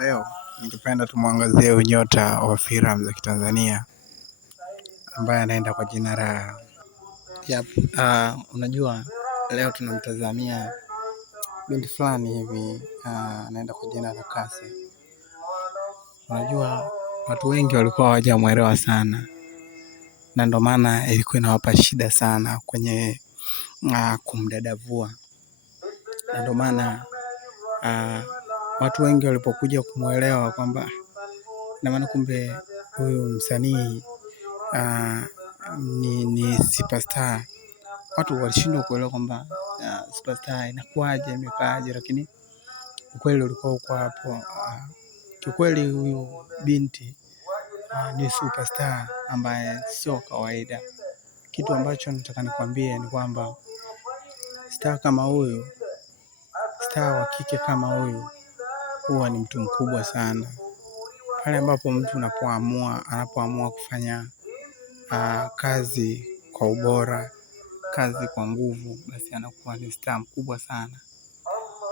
Leo ningependa tumwangazie unyota wa filamu za Kitanzania ambaye anaenda kwa jina la unajua leo tunamtazamia binti fulani hivi anaenda kwa jina la Cassie. Unajua watu wengi walikuwa hawajamuelewa sana, na ndio maana ilikuwa inawapa shida sana kwenye kumdadavua, na ndio maana watu wengi walipokuja kumuelewa kwamba na maana kumbe huyu msanii ni superstar, watu walishindwa kuelewa kwamba superstar inakuwaje, imekaaje, lakini ukweli ulikuwa uko hapo. Kiukweli huyu binti ni superstar ambaye sio kawaida. Kitu ambacho nataka nikwambie ni kwamba star kama huyu, star wa kike kama huyu, huwa ni mtu mkubwa sana. Pale ambapo mtu anapoamua kufanya kazi kwa ubora, kazi kwa nguvu, basi anakuwa ni star mkubwa sana.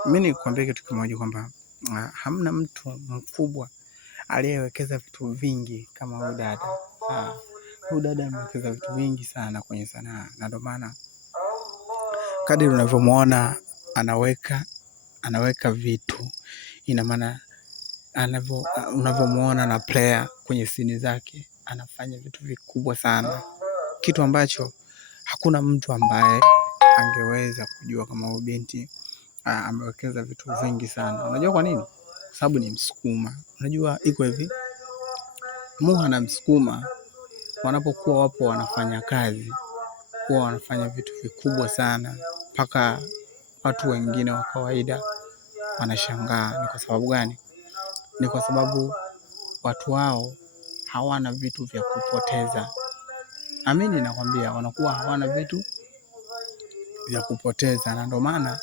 Mimi nikwambie kitu kimoja kwamba hamna mtu mkubwa aliyewekeza vitu vingi kama huyu dada. Huyu dada amewekeza vitu vingi sana kwenye sanaa, na ndio maana kadri unavyomuona anaweka vitu, ina maana unavyomuona na player kwenye scene zake, anafanya vitu vikubwa sana, kitu ambacho hakuna mtu ambaye angeweza kujua kama huyu binti amewekeza vitu vingi sana. Unajua kwa nini? Kwa sababu ni Msukuma. Unajua iko hivi, Muha na Msukuma wanapokuwa wapo wanafanya kazi, huwa wanafanya vitu vikubwa sana mpaka watu wengine wa kawaida wanashangaa. Ni kwa sababu gani? Ni kwa sababu watu wao hawana vitu vya kupoteza. Amini nakwambia, wanakuwa hawana vitu vya kupoteza, na ndio maana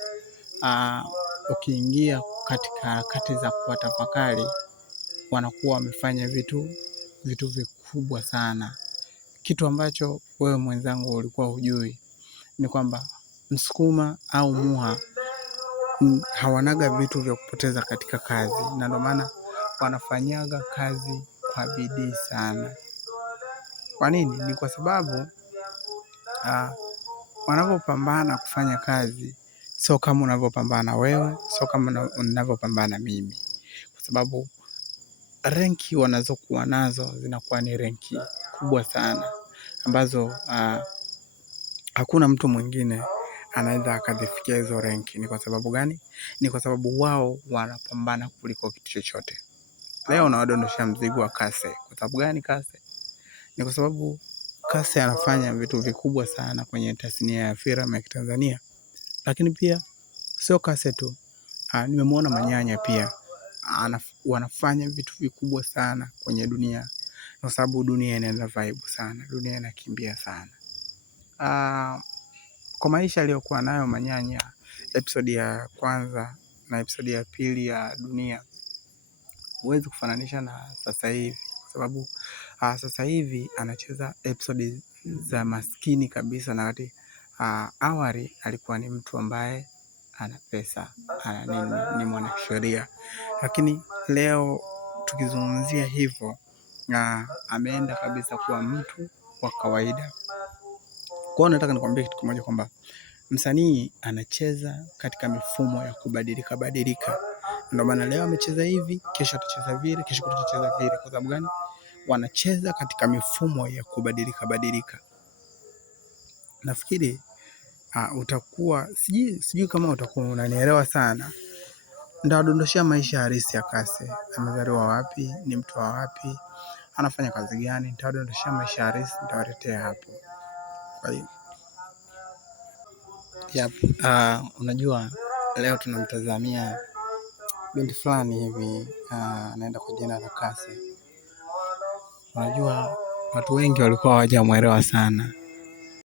ukiingia katika harakati za kuwatafakari, wanakuwa wamefanya vitu vikubwa sana. Kitu ambacho wewe mwenzangu ulikuwa hujui ni kwamba Msukuma au Muha hawanaga vitu vya kupoteza katika kazi, na ndio maana wanafanyaga kazi kwa bidii sana. Kwa nini? Ni kwa sababu wanapopambana kufanya kazi, sio kama unavyopambana wewe, sio kama unavyopambana mimi, kwa sababu renki wanazokuwa nazo zinakuwa ni renki kubwa sana ambazo hakuna mtu mwingine anaweza akazifikia hizo renki. Ni kwa sababu gani? Ni kwa sababu wao wanapambana kuliko kitu chochote. Leo nawadondoshia mzigo wa Cassie. Kwa sababu gani Cassie? Ni kwa sababu Cassie anafanya vitu vikubwa sana kwenye tasnia ya filamu ya Kitanzania. Lakini pia sio Cassie tu, nimemuona Manyanya pia wanafanya vitu vikubwa sana kwenye dunia, kwa sababu dunia inaenda vibe sana, dunia inakimbia sana. Kwa maisha aliyokuwa nayo Manyanya, episode ya kwanza na episode ya pili ya dunia, huwezi kufananisha na sasa hivi, kwa sababu sasa hivi anacheza episode za maskini kabisa, na wakati awali alikuwa ni mtu ambaye ana pesa, ni mwanasheria. Lakini leo tukizungumzia hivyo, ameenda kabisa kuwa mtu wa kawaida. Kwa hiyo nataka nikwambie kitu kimoja kwamba msanii anacheza katika mifumo ya kubadilika. Ndio maana leo amecheza hivi, kesho atacheza vile, kesho atacheza vile. Kwa sababu gani? Wanacheza katika mifumo ya kubadilika. Nafikiri utakuwa sijui kama utakuwa unanielewa sana. Nitawadondoshia maisha halisi ya Cassie. Amezaliwa wapi, ni mtu wa wapi, anafanya kazi gani, nitawadondoshia maisha halisi, nitawaletea hapo. Kwa hiyo unajua leo tunamtazamia binti fulani hivi anaenda kwa jina la Cassie. Unajua watu wengi walikuwa hawajamuelewa sana,